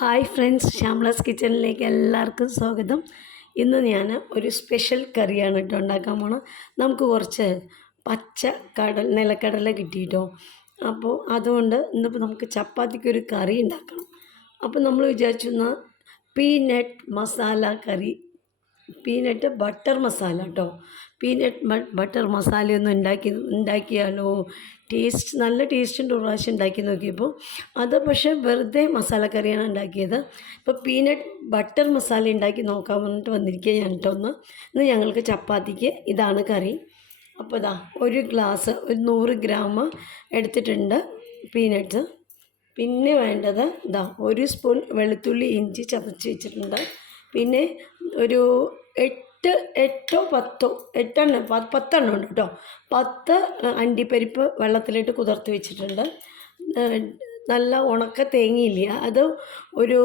Hi friends, ശ്യാമളാസ് കിച്ചണിലേക്ക് എല്ലാവർക്കും സ്വാഗതം. ഇന്ന് ഞാൻ ഒരു സ്പെഷ്യൽ കറിയാണ് കേട്ടോ ഉണ്ടാക്കാൻ പോണത്. നമുക്ക് കുറച്ച് നിലക്കടല കിട്ടിയിട്ടോ. അപ്പോൾ അതുകൊണ്ട് ഇന്നിപ്പോൾ നമുക്ക് ചപ്പാത്തിക്കൊരു കറി ഉണ്ടാക്കണം. അപ്പോൾ നമ്മൾ വിചാരിച്ചു പീനട്ട് മസാല കറി, പീനട്ട് ബട്ടർ മസാല കേട്ടോ. ബട്ടർ മസാലയൊന്നും ഉണ്ടാക്കിയാലോ, നല്ല ടേസ്റ്റ് ഉണ്ട്. ഒരു പ്രാവശ്യം ഉണ്ടാക്കി നോക്കിയപ്പോൾ അത് പക്ഷേ വെറുതെ മസാലക്കറിയാണ് ഉണ്ടാക്കിയത്. ഇപ്പോൾ പീനട്ട് ബട്ടർ മസാല ഉണ്ടാക്കി നോക്കാൻ പറഞ്ഞിട്ട് വന്നിരിക്കുക ഞാൻ കേട്ടോ. ഇന്ന് ഞങ്ങൾക്ക് ചപ്പാത്തിക്ക് ഇതാണ് കറി. അപ്പോൾ ഇതാ ഒരു 100 ഗ്രാം എടുത്തിട്ടുണ്ട് പീനട്ട്സ്. പിന്നെ വേണ്ടത് ഇതാ 1 സ്പൂൺ വെളുത്തുള്ളി ഇഞ്ചി ചതച്ച് വെച്ചിട്ടുണ്ട്. പിന്നെ ഒരു 10 ഉണ്ട് കേട്ടോ. 10 അണ്ടിപ്പരിപ്പ് വെള്ളത്തിലിട്ട് കുതിർത്ത് വെച്ചിട്ടുണ്ട്. നല്ല ഉണക്ക തേങ്ങയില്ല, അത് ഒരു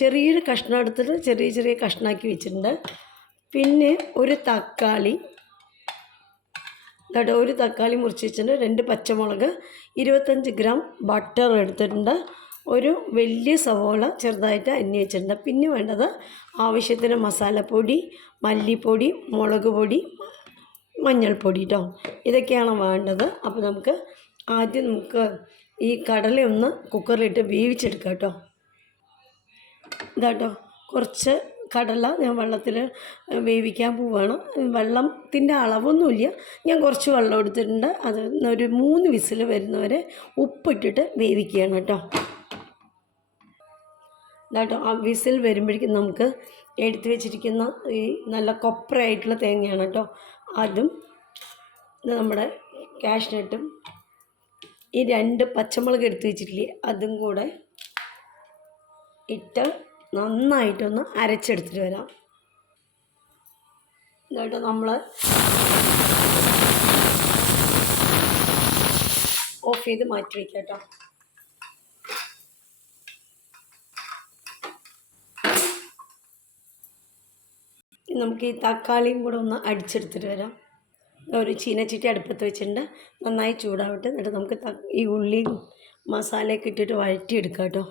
ചെറിയൊരു കഷ്ണം എടുത്തിട്ട് ചെറിയ കഷ്ണമാക്കി വെച്ചിട്ടുണ്ട്. പിന്നെ ഒരു തക്കാളി മുറിച്ച് വെച്ചിട്ടുണ്ട്. 2 പച്ചമുളക്, 25 ഗ്രാം ബട്ടർ എടുത്തിട്ടുണ്ട്. ഒരു വലിയ സവോള ചെറുതായിട്ട് അരിഞ്ഞ് വെച്ചിട്ടുണ്ട്. പിന്നെ വേണ്ടത് ആവശ്യത്തിന് മസാലപ്പൊടി, മല്ലിപ്പൊടി, മുളക് പൊടി, മഞ്ഞൾപ്പൊടി കേട്ടോ. ഇതൊക്കെയാണ് വേണ്ടത്. അപ്പോൾ ആദ്യം ഈ കടലയൊന്ന് കുക്കറിലിട്ട് വേവിച്ചെടുക്കാം കേട്ടോ. ഇതാട്ടോ കുറച്ച് കടല ഞാൻ വെള്ളത്തിൽ വേവിക്കാൻ പോവുകയാണ്. വെള്ളത്തിൻ്റെ അളവൊന്നുമില്ല, ഞാൻ കുറച്ച് വെള്ളം എടുത്തിട്ടുണ്ട്. അത് ഒരു 3 വിസിൽ വരുന്നവരെ ഉപ്പിട്ടിട്ട് വേവിക്കുകയാണ് കേട്ടോ. ആ വിസിൽ വരുമ്പോഴേക്കും നമുക്ക് എടുത്ത് വെച്ചിരിക്കുന്ന ഈ നല്ല കൊപ്രയായിട്ടുള്ള തേങ്ങയാണ് കേട്ടോ. അതും നമ്മുടെ കാഷ്നട്ടും ഈ 2 പച്ചമുളക് എടുത്ത് വെച്ചിട്ടില്ലേ അതും കൂടെ ഇട്ട് നന്നായിട്ടൊന്ന് അരച്ചെടുത്തിട്ട് വരാം. എന്നിട്ട് നമ്മൾ ഓഫ് ചെയ്ത് മാറ്റി വയ്ക്കാം കേട്ടോ. നമുക്ക് ഈ തക്കാളിയും കൂടെ ഒന്ന് അടിച്ചെടുത്തിട്ട് വരാം. ഒരു ചീനച്ചട്ടി അടുപ്പത്ത് വെച്ചിട്ടുണ്ട്, നന്നായി ചൂടാവട്ടെ. എന്നിട്ട് നമുക്ക് ഈ ഉള്ളിയും മസാലയൊക്കെ ഇട്ടിട്ട് വഴറ്റിയെടുക്കാം കേട്ടോ.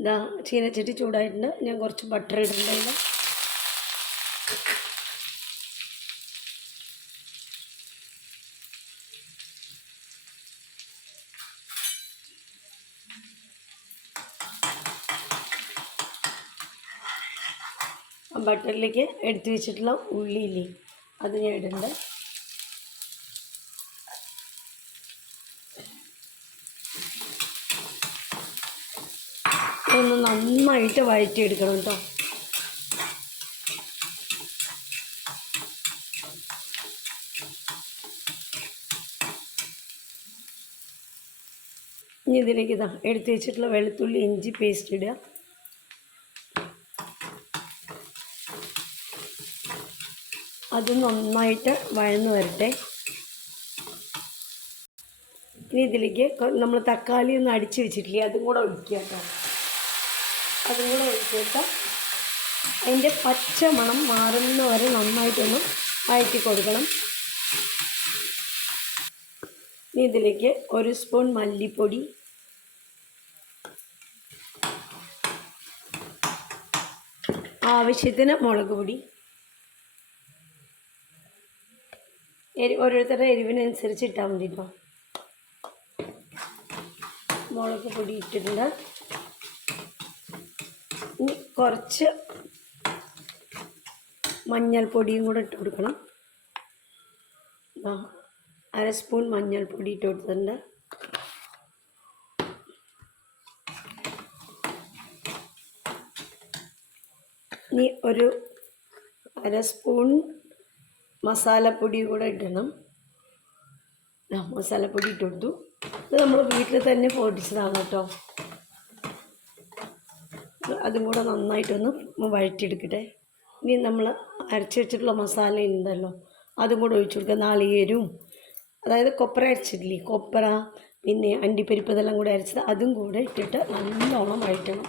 ഇതാ ചീനച്ചട്ടി ചൂടായിട്ടുണ്ട്, ഞാൻ കുറച്ച് ബട്ടർ ഇടുന്നുണ്ട്. ബട്ടറിലേക്ക് എടുത്ത് വെച്ചിട്ടുള്ള ഉള്ളിയില്ലേ അത് ഞാൻ ഇടുന്നുണ്ട്. ഒന്ന് നന്നായിട്ട് വഴറ്റിയെടുക്കണം കേട്ടോ. ഇനി ഇതിലേക്ക് എടുത്ത് വെച്ചിട്ടുള്ള വെളുത്തുള്ളി ഇഞ്ചി പേസ്റ്റ് ഇടുക. അത് നന്നായിട്ട് വഴന്ന് വരട്ടെ. ഇനി ഇതിലേക്ക് നമ്മൾ തക്കാളി ഒന്ന് അടിച്ച് വെച്ചിട്ടില്ലേ അതും കൂടെ ഒഴിക്കുക കേട്ടോ. അതും കൂടെ ഒഴിച്ചിട്ട് അതിൻ്റെ പച്ച മണം മാറുന്ന വരെ നന്നായിട്ടൊന്ന് വഴറ്റി കൊടുക്കണം. ഇനി ഇതിലേക്ക് 1 സ്പൂൺ മല്ലിപ്പൊടി, ആവശ്യത്തിന് മുളക് പൊടി, ഓരോരുത്തരുടെ എരിവിനനുസരിച്ച് ഇട്ടാൽ മതി കേട്ടോ. മുളക് പൊടി ഇട്ടിട്ടുണ്ട്. ഇനി കുറച്ച് മഞ്ഞൾപ്പൊടിയും കൂടെ ഇട്ട് കൊടുക്കണം. 1/2 സ്പൂൺ മഞ്ഞൾപ്പൊടി ഇട്ട് കൊടുത്തിട്ടുണ്ട്. ഇനി ഒരു 1/2 സ്പൂൺ മസാലപ്പൊടി കൂടെ ഇടണം. മസാലപ്പൊടി ഇട്ട് കൊടുത്തു. ഇത് നമ്മൾ വീട്ടിൽ തന്നെ പൊടിച്ചതാണ് കേട്ടോ. അതും കൂടെ നന്നായിട്ടൊന്ന് വഴറ്റിയെടുക്കട്ടെ. ഇനി നമ്മൾ അരച്ച് വെച്ചിട്ടുള്ള മസാല ഉണ്ടല്ലോ അതും കൂടെ ഒഴിച്ചു കൊടുക്കുക. നാളികേരവും, അതായത് കൊപ്ര അരച്ചിട്ടില്ലേ, കൊപ്ര പിന്നെ അണ്ടിപ്പരിപ്പ് ഇതെല്ലാം കൂടെ അരച്ചത് അതും കൂടെ ഇട്ടിട്ട് നല്ലോണം വഴറ്റണം.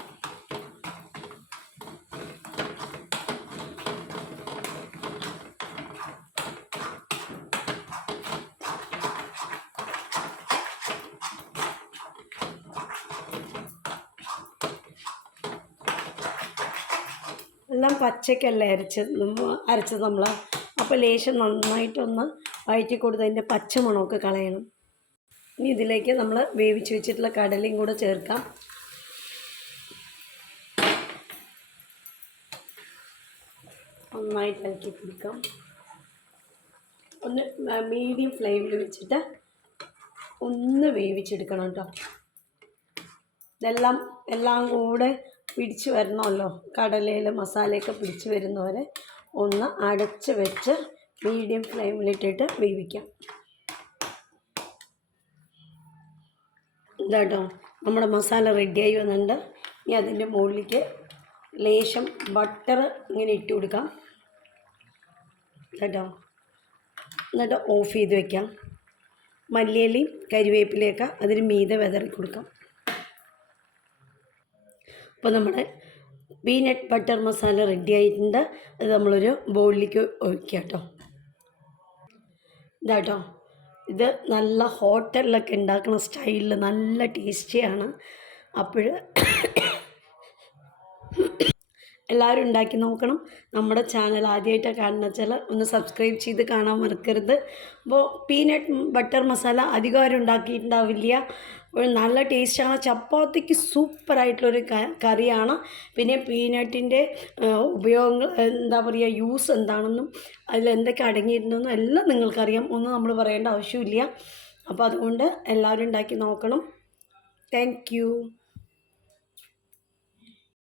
ഇതെല്ലാം പച്ചക്കല്ലേ അരച്ചത് നമ്മൾ. അപ്പോൾ ലേശം നന്നായിട്ടൊന്ന് വഴറ്റി കൊടുത്ത് അതിൻ്റെ പച്ചമണമൊക്കെ കളയണം. ഇനി ഇതിലേക്ക് നമ്മൾ വേവിച്ച് വെച്ചിട്ടുള്ള കടലയും കൂടെ ചേർക്കാം. നന്നായിട്ട് ഇളക്കി കൊടുക്കാം. ഒന്ന് മീഡിയം ഫ്ലെയിമിൽ വെച്ചിട്ട് ഒന്ന് വേവിച്ചെടുക്കണം കേട്ടോ. എല്ലാം കൂടെ പിടിച്ച് വരണമല്ലോ, കടലയിൽ മസാലയൊക്കെ പിടിച്ച് വരുന്നവരെ ഒന്ന് അടച്ച് വെച്ച് മീഡിയം ഫ്ലെയിമിലിട്ടിട്ട് വേവിക്കാം. ഇതാട്ടോ നമ്മുടെ മസാല റെഡിയായി വന്നിട്ടുണ്ട്. ഇനി അതിൻ്റെ മുകളിലേക്ക് ലേശം ബട്ടർ ഇങ്ങനെ ഇട്ട് കൊടുക്കാം കേട്ടോ. എന്നിട്ട് ഓഫ് ചെയ്ത് വെക്കാം. മല്ലിയിലയും കരിവേപ്പിലയൊക്കെ അതിന് മീതെ വിതറി കൊടുക്കാം. അപ്പോൾ നമ്മുടെ പീനട്ട് ബട്ടർ മസാല റെഡി ആയിട്ടുണ്ട്. അത് നമ്മളൊരു ബൗളിലേക്ക് ഒഴിക്കുക കേട്ടോ. ഇതാട്ടോ ഇത് നല്ല ഹോട്ടലിലൊക്കെ ഉണ്ടാക്കുന്ന സ്റ്റൈലിൽ നല്ല ടേസ്റ്റിയാണ്. അപ്പോൾ എല്ലാവരും ഉണ്ടാക്കി നോക്കണം. നമ്മുടെ ചാനൽ ആദ്യമായിട്ടാണ് കാണുന്ന വെച്ചാൽ ഒന്ന് സബ്സ്ക്രൈബ് ചെയ്ത് കാണാൻ മറക്കരുത്. അപ്പോൾ പീനട്ട് ബട്ടർ മസാല അധികം ആരും ഉണ്ടാക്കിയിട്ടുണ്ടാവില്ല. ഒരു നല്ല ടേസ്റ്റാണ്. ചപ്പാത്തിക്ക് സൂപ്പറായിട്ടുള്ളൊരു കറിയാണ്. പിന്നെ പീനട്ടിൻ്റെ ഉപയോഗങ്ങൾ എന്താ പറയുക, യൂസ് എന്താണെന്നും അതിലെന്തൊക്കെ അടങ്ങിയിട്ടുണ്ടെന്നും എല്ലാം നിങ്ങൾക്കറിയാം. ഒന്നും നമ്മൾ പറയേണ്ട ആവശ്യമില്ല. അപ്പോൾ അതുകൊണ്ട് എല്ലാവരും ഉണ്ടാക്കി നോക്കണം. Thank you.